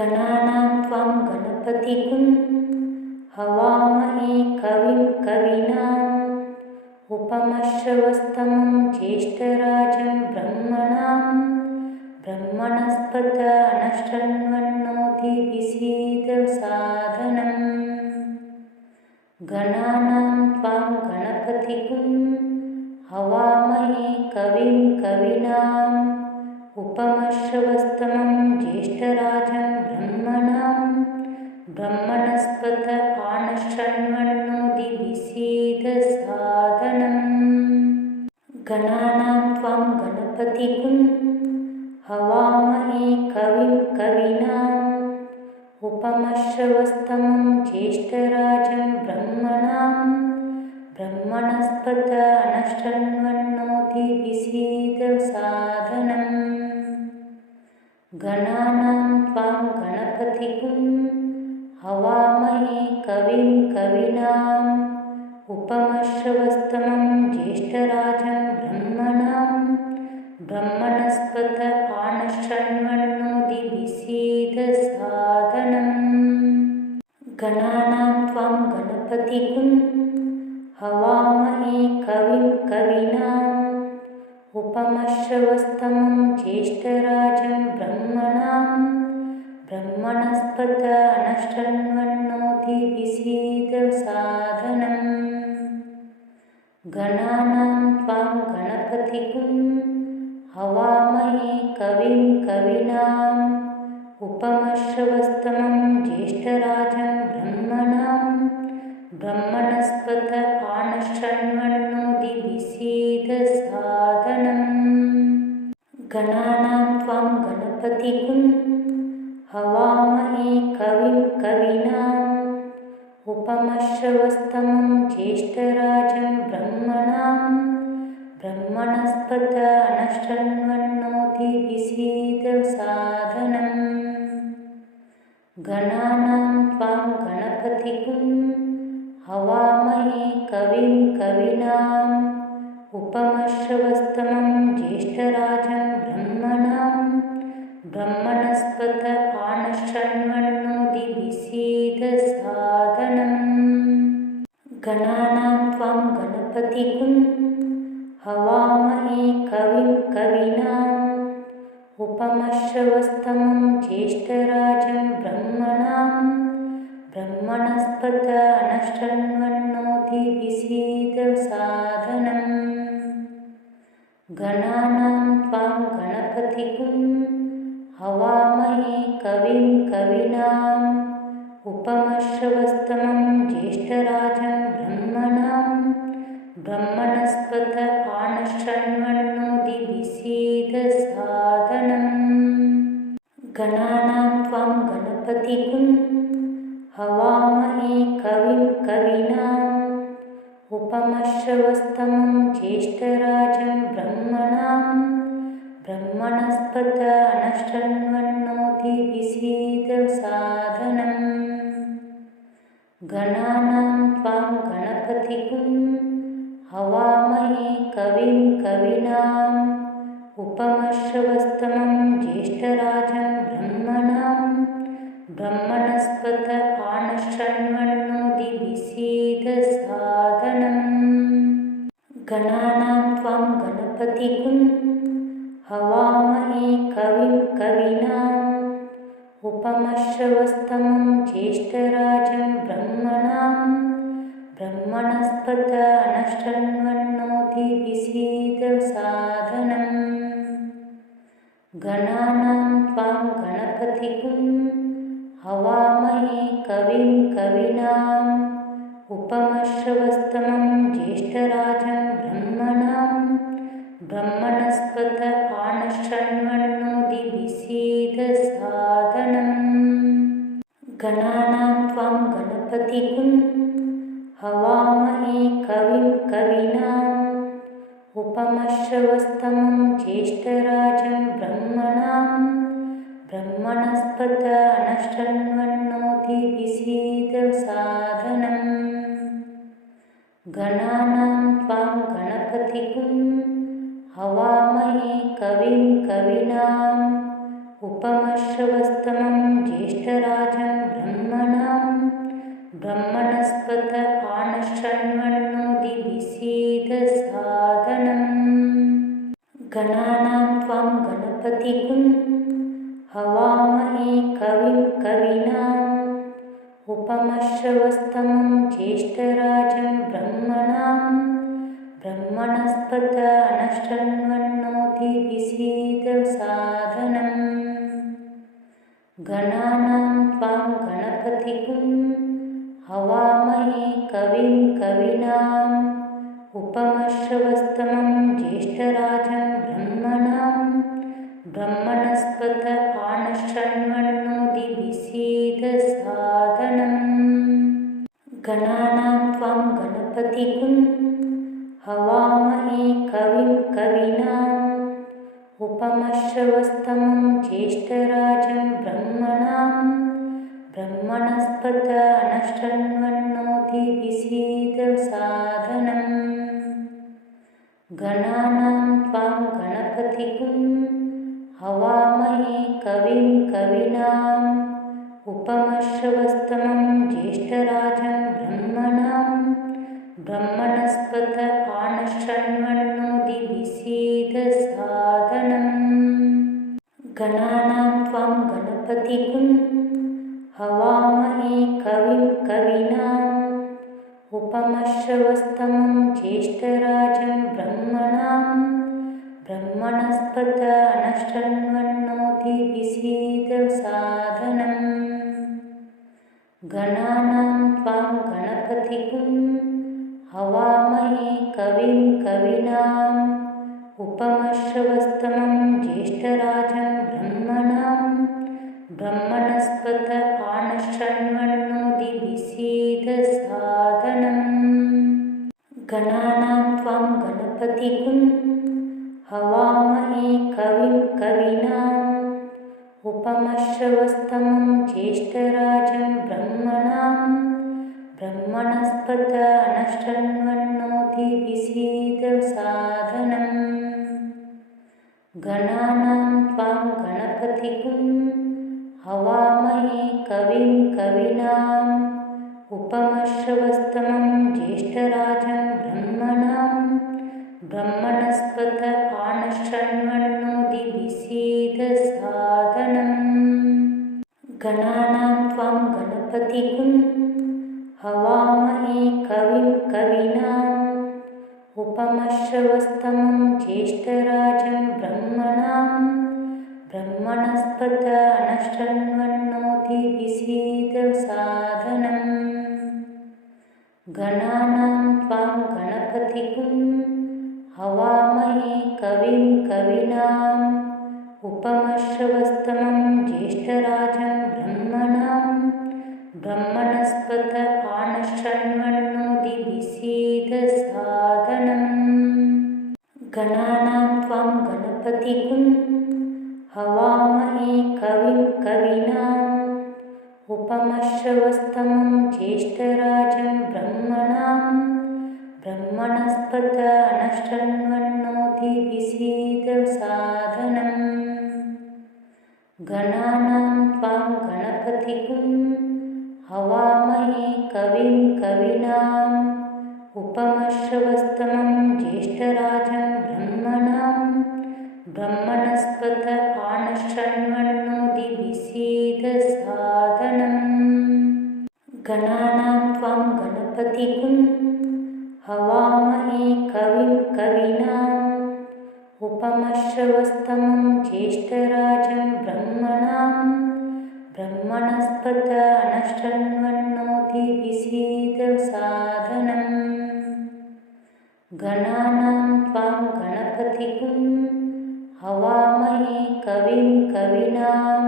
गणानां त्वां गणपतिगुं हवामहे कविं कवीनाम् उपमश्रवस्तमं ज्येष्ठराजं ब्रह्मणस्पत अनशृण्वन्नोतिभिसीदसादनम् गणानां त्वां गणपतिगुं हवामहे कविं कवीनाम् उपमश्रवस्तमं ज्येष्ठराजं ब्रह्मणस्पत आनशृण्वन्नोतिभिसीदसादनम् गणानां त्वां गणपतिगुं हवामहे कविं कवीनाम् उपमश्रवस्तमं ज्येष्ठराजं ब्रह्मणस्पत अनशृण्वन्नोतिभिसीदसादनम् गणानां त्वां गणपतिगुं हवामहे कविं कवीनाम् उपमश्रवस्तमं ज्येष्ठराजं ब्रह्मणस्पत आनशृण्वन्नोतिभिसीदसादनम् गणानां त्वां गणपतिगुं हवामहे कविं कवीनाम् उपमश्रवस्तमं ज्येष्ठराजं ब्रह्मणस्पत अनशृण्वन्नोतिभिसीदसादनम् गणानां त्वां गणपतिगुं हवामहे कविं कवीनाम् उपमश्रवस्तमं ज्येष्ठराजं ब्रह्मणस्पत आनशृण्वन्नोतिभिसीदसादनम् गणानां त्वां गणपतिगुं हवामहे कविं कवीनाम् उपमश्रवस्तमं ज्येष्ठराजं ब्रह्मणस्पत अनशृण्वन्नोतिभिसीदसादनम् गणानां त्वां गणपतिगुं हवामहे कविं कवीनाम् उपमश्रवस्तमं ज्येष्ठराजं ब्रह्मणस्पत आनशृण्वन्नोतिभिसीदसादनम् गणानां त्वां गणपतिगुं हवामहे कविं कवीनाम् उपमश्रवस्तमं ज्येष्ठराजं ब्रह्मणस्पत अनशृण्वन्नोतिभिसीदसादनम् गणानां त्वां गणपतिगुं हवामहे कविं कवीनाम् उपमश्रवस्तमं ज्येष्ठराजं ब्रह्मणस्पत आनशृण्वन्नोतिभिसीदसादनम् गणानां त्वां गणपतिगुं हवामहे कविं कवीनाम् उपमश्रवस्तमं ज्येष्ठराजं ब्रह्मणस्पत अनशृण्वन्नोतिभिसीदसादनम् गणानां त्वां गणपतिगुं हवामहे कविं कवीनाम् उपमश्रवस्तमं ज्येष्ठराजं ब्रह्मणस्पत आनशृण्वन्नोतिभिसीदसादनम् गणानां त्वां गणपतिगुं हवामहे कविं कवीनाम् उपमश्रवस्तमं ज्येष्ठराजं ब्रह्मणस्पत अनशृण्वन्नोतिभिसीदसादनम् गणानां त्वां गणपतिगुं हवामहे कविं कवीनाम् उपमश्रवस्तमं ज्येष्ठराजं ब्रह्मणस्पत आनशृण्वन्नोतिभिसीदसादनम् गणानां त्वां गणपतिगुं हवामहे कविं कवीनाम् उपमश्रवस्तमं ज्येष्ठराजं ब्रह्मणस्पत अनशृण्वन्नोतिभिसीदसादनम् गणानां त्वां गणपतिगुं हवामहे कविं कवीनाम् उपमश्रवस्तमं ज्येष्ठराजं ब्रह्मणस्पत आनशृण्वन्नोतिभिसीदसादनम् गणानां त्वां गणपतिगुं हवामहे कविं कवीनाम् उपमश्रवस्तमं ज्येष्ठराजं ब्रह्मणस्पत आनशृण्वन्नोतिभिसीदसादनम् गणानां त्वां गणपतिगुं हवामहे कविं कवीनाम् उपमश्रवस्तमं ज्येष्ठराजं ब्रह्मणस्पत आनशृण्वन्नोतिभिसीदसादनम् गणानां त्वां गणपतिगुं हवामहे कविं कवीनाम् उपमश्रवस्तमं ज्येष्ठराजं ब्रह्मणस्पत आनशृण्वन्नोतिभिसीदसादनम् गणानां त्वां गणपतिगुं हवामहे कविं कवीनाम् उपमश्रवस्तमं ज्येष्ठराजं ब्रह्मणस्पत आनशृण्वन्नोतिभिसीदसादनम् गणानां त्वां गणपतिगुं हवामहे कविं कवीनाम् उपमश्रवस्तमं ज्येष्ठराजं ब्रह्मणस्पत आनशृण्वन्नोतिभिसीदसादनम् गणानां त्वां गणपतिगुं हवामहे कविं कवीनाम् उपमश्रवस्तमं ज्येष्ठराजं ब्रह्मणस्पत आनशृण्वन्नोतिभिसीदसादनम् गणानां त्वां गणपतिगुं हवामहे कविं कवीनाम् उपमश्रवस्तमं ज्येष्ठराजं ब्रह्मणस्पत आनशृण्वन्नोतिभिसीदसादनम् गणानां त्वां गणपतिगुं हवामहे कविं कवीनाम् उपमश्रवस्तमं ज्येष्ठराजं ब्रह्मणस्पत आनशृण्वन्नोतिभिसीदसादनम् गणानां त्वां गणपतिगुं हवामहे कविं कवीनाम् उपमश्रवस्तमं ज्येष्ठराजं ब्रह्मणस्पत आनशृण्वन्नोतिभिसीदसादनम् गणानां त्वां गणपतिगुं हवामहे कविं कवीनाम् उपमश्रवस्तमं ज्येष्ठराजं ब्रह्मणस्पत आनशृण्वन्नोतिभिसीदसादनम् गणानां त्वां गणपतिगुं हवामहे कविं कवीनाम् उपमश्रवस्तमं ज्येष्ठराजं ब्रह्मणस्पत आनशृण्वन्नोतिभिसीदसादनम् गणानां त्वां गणपतिगुं हवामहे कविं कवीनाम् उपमश्रवस्तमं ज्येष्ठराजं ब्रह्मणस्पत आनशृण्वन्नोतिभिसीदसादनम् गणानां त्वां गणपतिगुं हवामहे कविं कवीनाम् उपमश्रवस्तमं ज्येष्ठराजं ब्रह्मणस्पत आनशृण्वन्नोतिभिसीदसादनम् गणानां त्वां गणपतिगुं हवामहे कविं कवीनाम्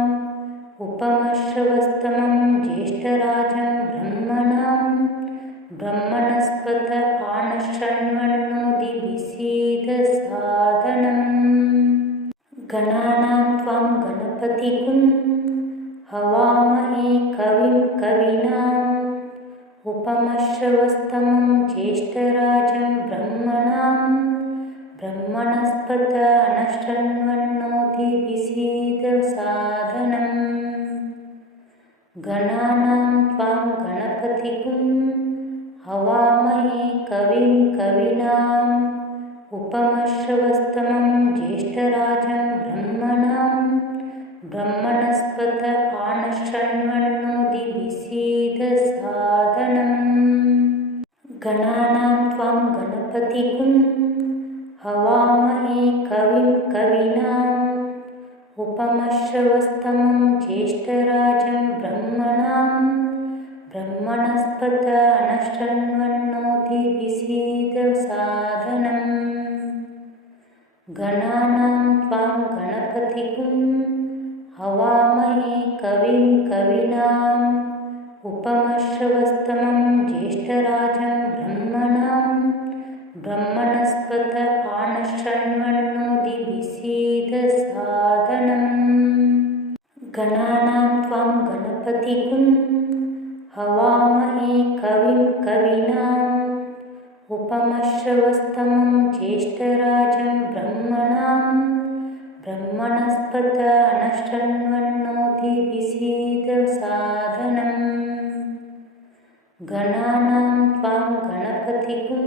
उपमश्रवस्तमं ज्येष्ठराजं ब्रह्मणस्पत आनशृण्वन्नोतिभिसीदसादनम् गणानां त्वां गणपतिगुं हवामहे कविं कवीनाम् उपमश्रवस्तमं ज्येष्ठराजं ब्रह्मणस्पत अनशृण्वन्नोतिभिसीदसादनम् गणानां त्वां गणपतिगुं हवामहे कविं कवीनाम् उपमश्रवस्तमं ज्येष्ठराजं ब्रह्मणस्पत आनशृण्वन्नोतिभिसीदसादनम् गणानां त्वां गणपतिगुं हवामहे कविं कवीनाम् उपमश्रवस्तमं ज्येष्ठराजं ब्रह्मणस्पत अनशृण्वन्नोतिभिसीदसादनम् गणानां त्वां गणपतिगुं हवामहे कविं कवीनाम् उपमश्रवस्तमं ज्येष्ठराजं ब्रह्मणस्पत आनशृण्वन्नोतिभिसीदसादनम् गणानां त्वां गणपतिगुं हवामहे कविं कवीनाम् उपमश्रवस्तमं ज्येष्ठराजं ब्रह्मणस्पत अनशृण्वन्नोतिभिसीदसादनम् गणानां त्वां गणपतिगुं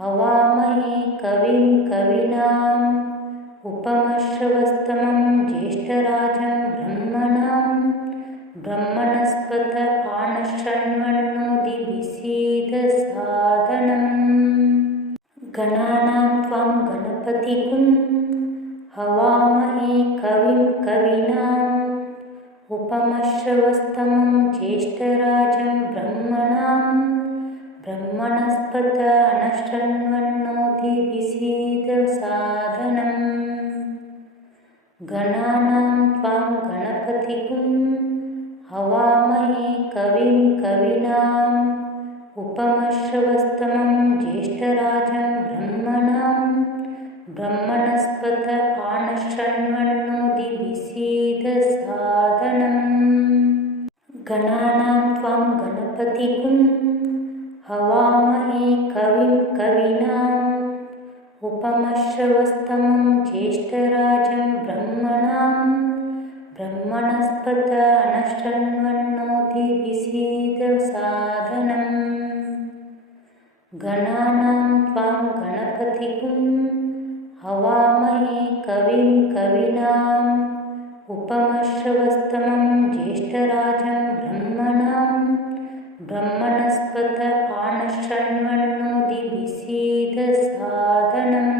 हवामहे कविं कवीनाम् उपमश्रवस्तमं ज्येष्ठराजं ब्रह्मणस्पत आनशृण्वन्नोतिभिसीदसादनम् गणानां त्वां गणपतिगुं हवामहे कविं कवीनाम् उपमश्रवस्तमं ज्येष्ठराजं ब्रह्मणस्पत अनशृण्वन्नोतिभिसीदसादनम् गणानां त्वां गणपतिगुं हवामहे कविं कवीनाम् उपमश्रवस्तमं ज्येष्ठराजं ब्रह्मणस्पत आनशृण्वन्नोतिभिसीदसादनम् गणानां त्वां गणपतिगुं हवामहे कविं कवीनाम् उपमश्रवस्तमं ज्येष्ठराजं ब्रह्मणस्पत अनशृण्वन्नोतिभिसीदसादनम् गणानां त्वां गणपतिगुं हवामहे कविं कवीनाम् उपमश्रवस्तमं ज्येष्ठराजं ब्रह्मणस्पत आनशृण्वन्नोतिभिसीदसादनम्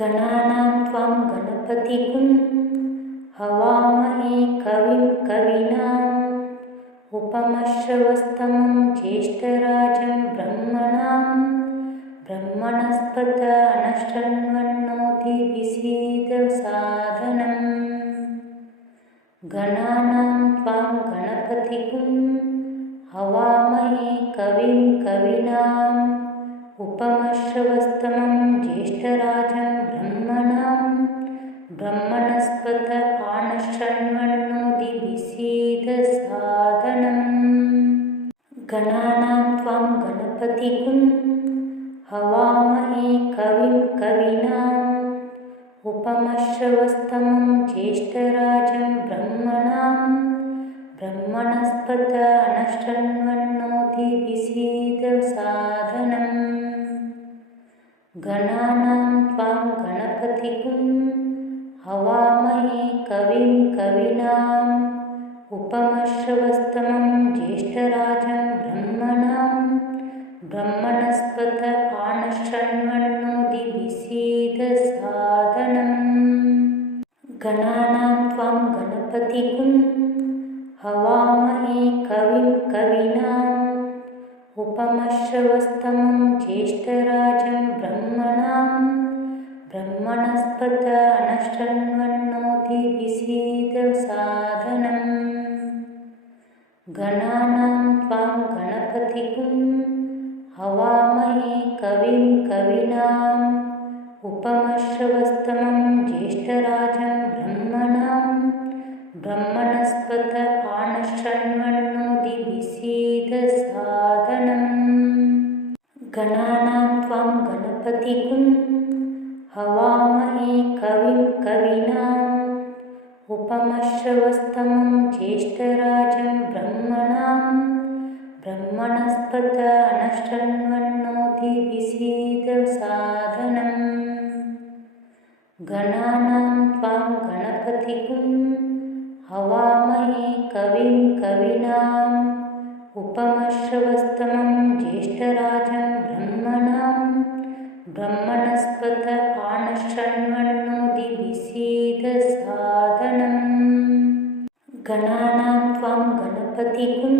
गणानां त्वां गणपतिगुं हवामहे कविं कवीनाम् उपमश्रवस्तमं ज्येष्ठराजं ब्रह्मणस्पत अनशृण्वन्नोतिभिसीदसादनम् गणानां त्वां गणपतिगुं हवामहे कविं कवीनाम् उपमश्रवस्तमं ज्येष्ठराजं ब्रह्मणस्पत आनशृण्वन्नोतिभिसीदसादनम् गणानां त्वां गणपतिगुं हवामहे कविं कवीनाम् उपमश्रवस्तमं ज्येष्ठराजं ब्रह्मणस्पत अनशृण्वन्नोतिभिसीदसादनम् गणानां त्वां गणपतिगुं हवामहे कविं कवीनाम् उपमश्रवस्तमं ज्येष्ठराजं ब्रह्मणस्पत आनशृण्वन्नोतिभिसीदसादनम् गणानां त्वां गणपतिगुं हवामहे कविं कवीनाम् उपमश्रवस्तमं ज्येष्ठराजं ब्रह्मणस्पत अनशृण्वन्नोतिभिसीदसादनम् गणानां त्वां गणपतिगुं हवामहे कविं कवीनाम् उपमश्रवस्तमं ज्येष्ठराजं ब्रह्मणस्पत आनशृण्वन्नोतिभिसीदसादनम् गणानां त्वां गणपतिगुं गणपतिगुं हवामहे कविं कवीनाम् उपमश्रवस्तमं ज्येष्ठराजं ब्रह्मणस्पत अनशृण्वन्नोतिभिसीदसादनम् गणानां त्वां गणपतिगुं हवामहे कविं कवीनाम् उपमश्रवस्तमं ज्येष्ठराजं ब्रह्मणस्पत आनशृण्वन्नोतिभिसीदसादनम् गणानां त्वां गणपतिगुं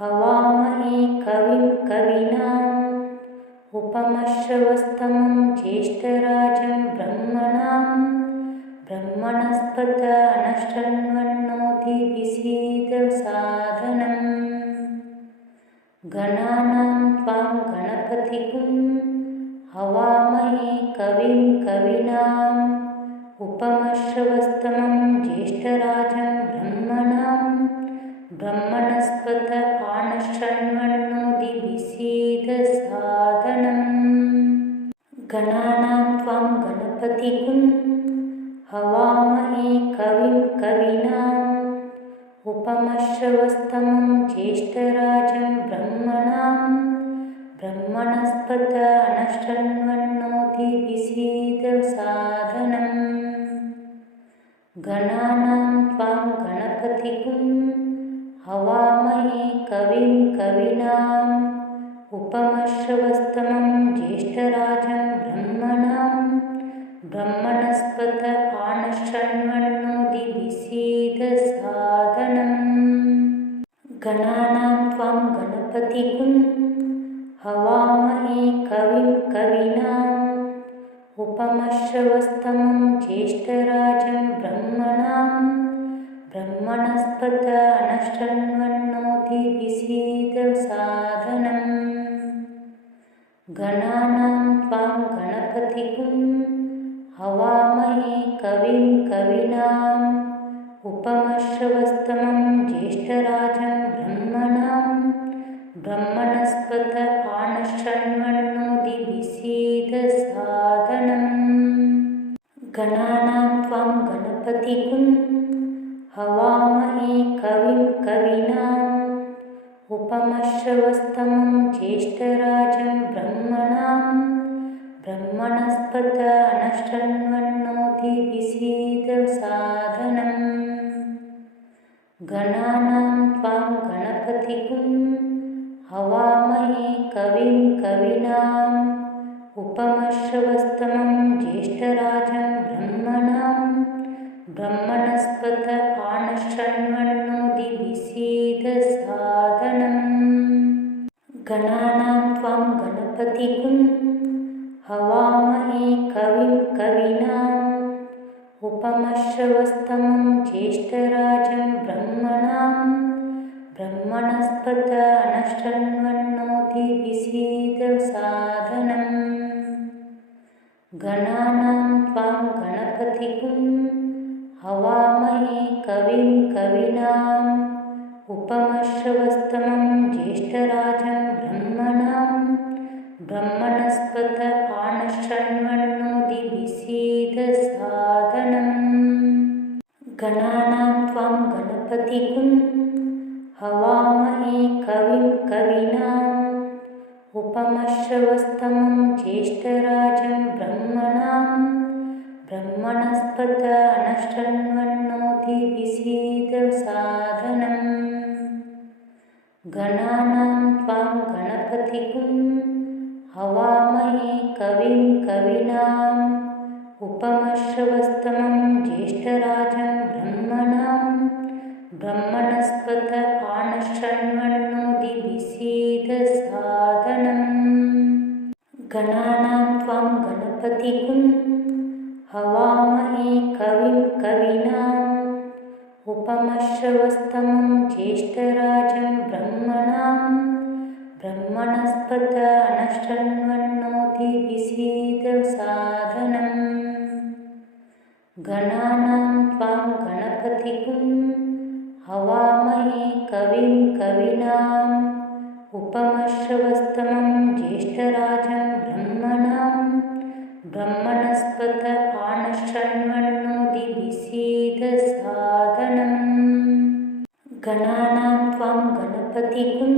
हवामहे कविं कवीनाम् उपमश्रवस्तमं ज्येष्ठराजं ब्रह्मणस्पत अनशृण्वन्नोतिभिसीदसादनम् गणानां त्वां गणपतिगुं हवामहे कविं कवीनाम् उपमश्रवस्तमं ज्येष्ठराजं ब्रह्मणस्पत आनशृण्वन्नोतिभिसीदसादनम् गणानां त्वां गणपतिगुं हवामहे कविं कवीनाम् उपमश्रवस्तमं ज्येष्ठराजं ब्रह्मणस्पत अनशृण्वन्नोतिभिसीदसादनम् गणानां त्वां गणपतिगुं हवामहे कविं कवीनाम् उपमश्रवस्तमं ज्येष्ठराजं ब्रह्मणस्पत आनशृण्वन्नोतिभिसीदसादनम् गणानां त्वां गणपतिगुं हवामहे कविं कवीनाम् उपमश्रवस्तमं ज्येष्ठराजं ब्रह्मणस्पत अनशृण्वन्नोतिभिसीदसादनम् गणानां त्वां गणपतिगुं हवामहे कविं कवीनाम् उपमश्रवस्तमं ज्येष्ठराजं ब्रह्मणस्पत आनशृण्वन्नोतिभिसीदसादनम् गणानां त्वां गणपतिगुं हवामहे कविं कवीनाम् उपमश्रवस्तमं ज्येष्ठराजं ब्रह्मणस्पत अनशृण्वन्नोतिभिसीदसादनम् गणानां त्वां गणपतिगुं हवामहे कविं कवीनाम् उपमश्रवस्तमं ज्येष्ठराजं ब्रह्मणस्पत आनशृण्वन्नोतिभिसीदसादनम् गणानां त्वां गणपतिगुं हवामहे कविं कवीनाम् उपमश्रवस्तमं ज्येष्ठराजं ब्रह्मणस्पत अनशृण्वन्नोतिभिसीदसादनम् गणानां त्वां गणपतिगुं हवामहे कविं कवीनाम् उपमश्रवस्तमं ज्येष्ठराजं ब्रह्मणस्पत आनशृण्वन्नोतिभिसीदसादनम् गणानां त्वां गणपतिगुं हवामहे कविं कवीनाम् उपमश्रवस्तमं ज्येष्ठराजं ब्रह्मणस्पत अनशृण्वन्नोतिभिसीदसादनम् गणानां त्वां गणपतिगुं हवामहे कविं कवीनाम् उपमश्रवस्तमं ज्येष्ठराजं ब्रह्मणस्पत आनशृण्वन्नोतिभिसीदसादनम् गणानां त्वां गणपतिगुं हवामहे कविं कवीनाम् उपमश्रवस्तमं ज्येष्ठराजं ब्रह्मणस्पत अनशृण्वन्नोतिभिसीदसादनम् गणानां त्वां गणपतिगुं हवामहे कविं कवीनाम् उपमश्रवस्तमं ज्येष्ठराजं ब्रह्मणस्पत आनशृण्वन्नोतिभिसीदसादनम् गणानां त्वां गणपतिगुं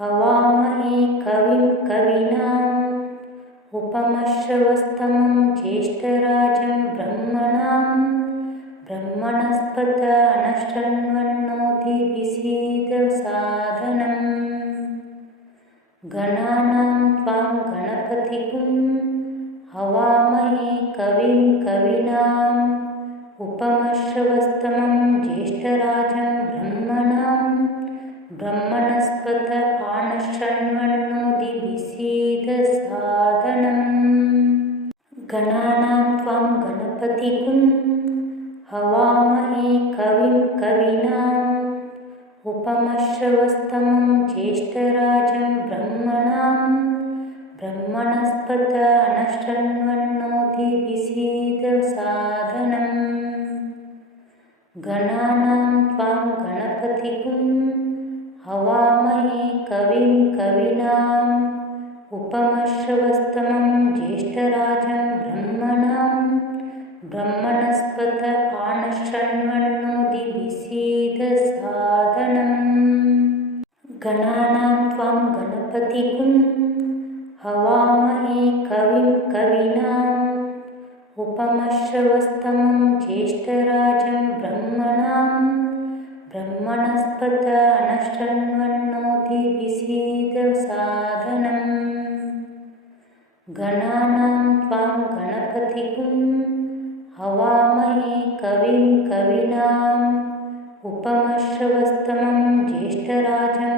हवामहे कविं कवीनाम् उपमश्रवस्तमं ज्येष्ठराजं ब्रह्मणस्पत आनशृण्वन्नोतिभिसीदसादनम् गणानां त्वां गणपतिगुं हवामहे कविं कवीनाम् उपमश्रवस्तमं ज्येष्ठराजं ब्रह्मणस्पत आनशृण्वन्नोतिभिसीदसादनम् गणानां त्वां गणपतिगुं हवामहे कविं कवीनाम् उपमश्रवस्तमं ज्येष्ठराजं ब्रह्मणस्पत आनशृण्वन्नोतिभिसीदसादनम् गणानां त्वां गणपतिगुं हवामहे कविं कवीनाम् उपमश्रवस्तमं ज्येष्ठराजं ब्रह्मणस्पत आनशृण्वन्नोतिभिसीदसादनम् गणानां त्वां गणपतिगुं हवामहे कविं कवीनाम् उपमश्रवस्तमं ज्येष्ठराजं ब्रह्मणस्पत आनशृण्वन्नोतिभिसीदसादनम् गणानां त्वां गणपतिगुं हवामहे कविं कवीनाम् उपमश्रवस्तमं ज्येष्ठराजं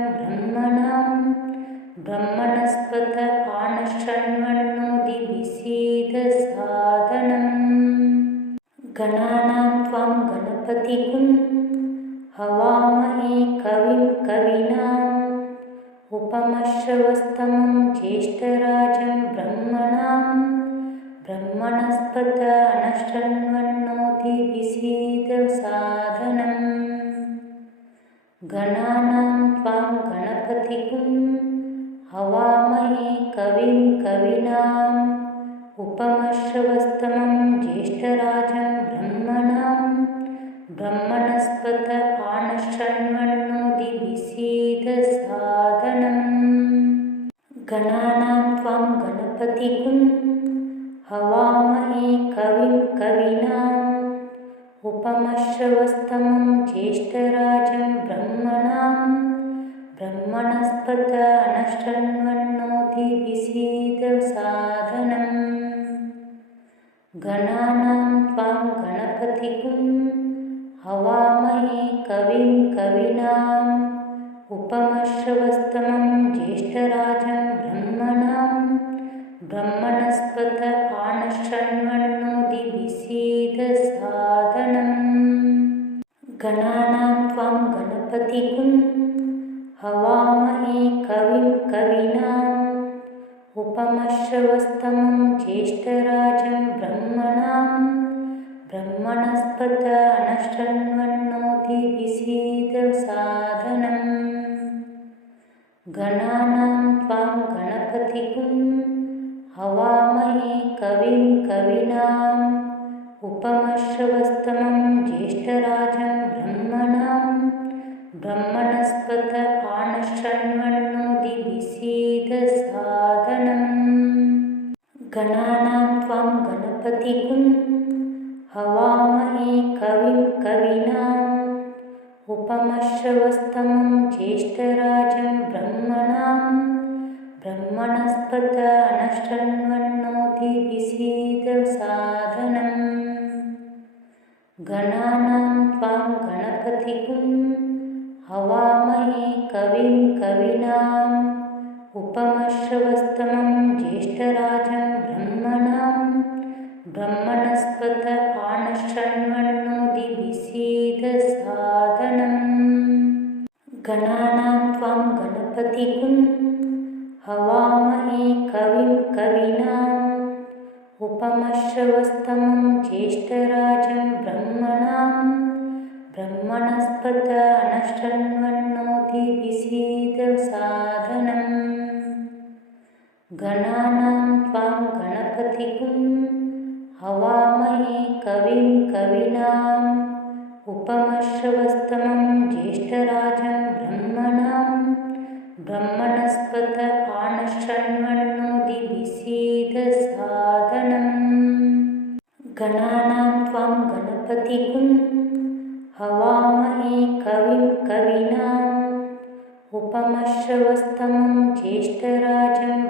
ब्रह्मणस्पत आनशृण्वन्नोतिभिसीदसादनम् गणानां त्वां गणपतिगुं हवामहे कविं कवीनाम् उपमश्रवस्तमं ज्येष्ठराजं ब्रह्मणस्पत आनशृण्वन्नोतिभिसीदसादनम् गणानां त्वां गणपतिगुं हवामहे कविं कवीनाम् उपमश्रवस्तमं ज्येष्ठराजं ब्रह्मणस्पत आनशृण्वन्नोतिभिसीदसादनम् गणानां त्वां गणपतिगुं हवामहे कविं कवीनाम् उपमश्रवस्तमं ज्येष्ठराजं ब्रह्मणस्पत आनशृण्वन्नोतिभिसीदसादनम् गणानां त्वां गणपतिगुं हवामहे कविं कवीनाम् उपमश्रवस्तमं ज्येष्ठराजं ब्रह्मणस्पत आनशृण्वन्नोतिभिसीदसादनम् गणानां त्वां गणपतिगुं हवामहे कविं कवीनाम् उपमश्रवस्तमं ज्येष्ठराजं ब्रह्मणस्पत आनशृण्वन्नोतिभिसीदसादनम् गणानां त्वां गणपतिगुं हवामहे कविं कवीनाम् उपमश्रवस्तमं ज्येष्ठराजं ब्रह्मणस्पत आनशृण्वन्नोतिभिसीदसादनम् गणानां त्वां गणपतिगुं हवामहे कविं कवीनाम् उपमश्रवस्तमं ज्येष्ठराजं ब्रह्मणस्पत आनशृण्वन्नोतिभिसीदसादनम् गणानां त्वां गणपतिगुं हवामहे कविं कवीनाम् उपमश्रवस्तमं ज्येष्ठराजं ब्रह्मणस्पत आनशृण्वन्नोतिभिसीदसादनम् गणानां त्वां गणपतिगुं हवामहे कविं कवीनाम् उपमश्रवस्तमं ज्येष्ठराजं ब्रह्मणस्पत आनशृण्वन्नोतिभिसीदसादनम् गणानां त्वां गणपतिगुं हवामहे कविं कवीनाम् उपमश्रवस्तमं ज्येष्ठराजं ब्रह्मणस्पत आनशृण्वन्नोतिभिसीदसादनम् गणानां त्वां गणपतिगुं हवामहे कविं कवीनाम् उपमश्रवस्तमं ज्येष्ठराजं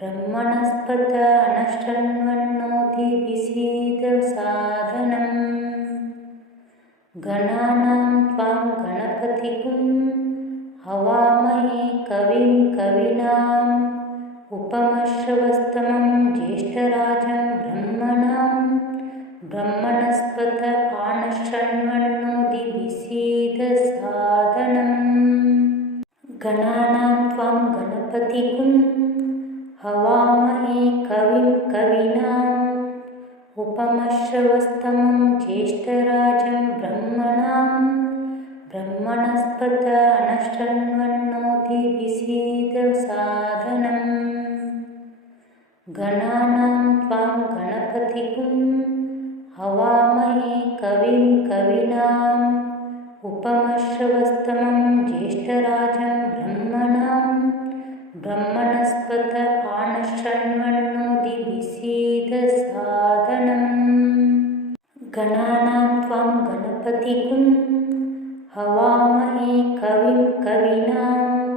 ब्रह्मणस्पत आनशृण्वन्नोतिभिसीदसादनम् गणानां त्वां गणपतिगुं हवामहे कविं कवीनाम् उपमश्रवस्तमं ज्येष्ठराजं ब्रह्मणस्पत आनशृण्वन्नोतिभिसीदसादनम् गणानां त्वां गणपतिगुं हवामहे कविं कवीनाम् उपमश्रवस्तमं ज्येष्ठराजं ब्रह्मणस्पत आनशृण्वन्नोतिभिसीदसादनम् गणानां त्वां गणपतिगुं हवामहे कविं कवीनाम् उपमश्रवस्तमं ज्येष्ठराजं ब्रह्मणस्पत आनशृण्वन्नोतिभिसीदसादनम् गणानां त्वां गणपतिगुं हवामहे कविं कवीनाम्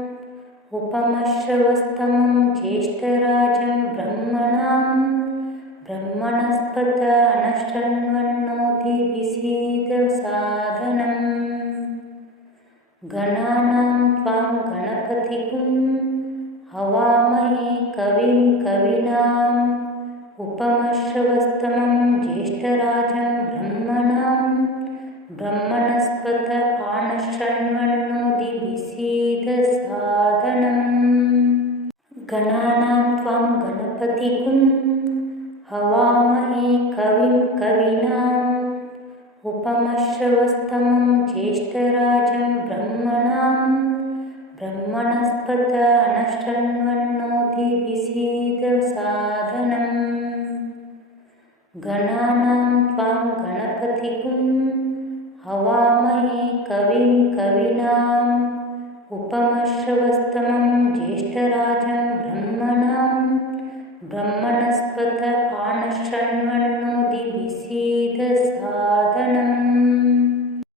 उपमश्रवस्तमं ज्येष्ठराजं ब्रह्मणस्पत आनशृण्वन्नोतिभिसीदसादनम् गणानां त्वां गणपतिगुं हवामहे कविं कवीनाम् उपमश्रवस्तमं ज्येष्ठराजं ब्रह्मणस्पत आनशृण्वन्नोतिभिसीदसादनम् गणानां त्वां गणपतिगुं हवामहे कविं कवीनाम् उपमश्रवस्तमं ज्येष्ठराजं ब्रह्मणस्पत आनशृण्वन्नोतिभिसीदसादनम् गणानां त्वां गणपतिगुं हवामहे कविं कवीनाम् उपमश्रवस्तमं ज्येष्ठराजं ब्रह्मणस्पत आनशृण्वन्नोतिभिसीदसादनम्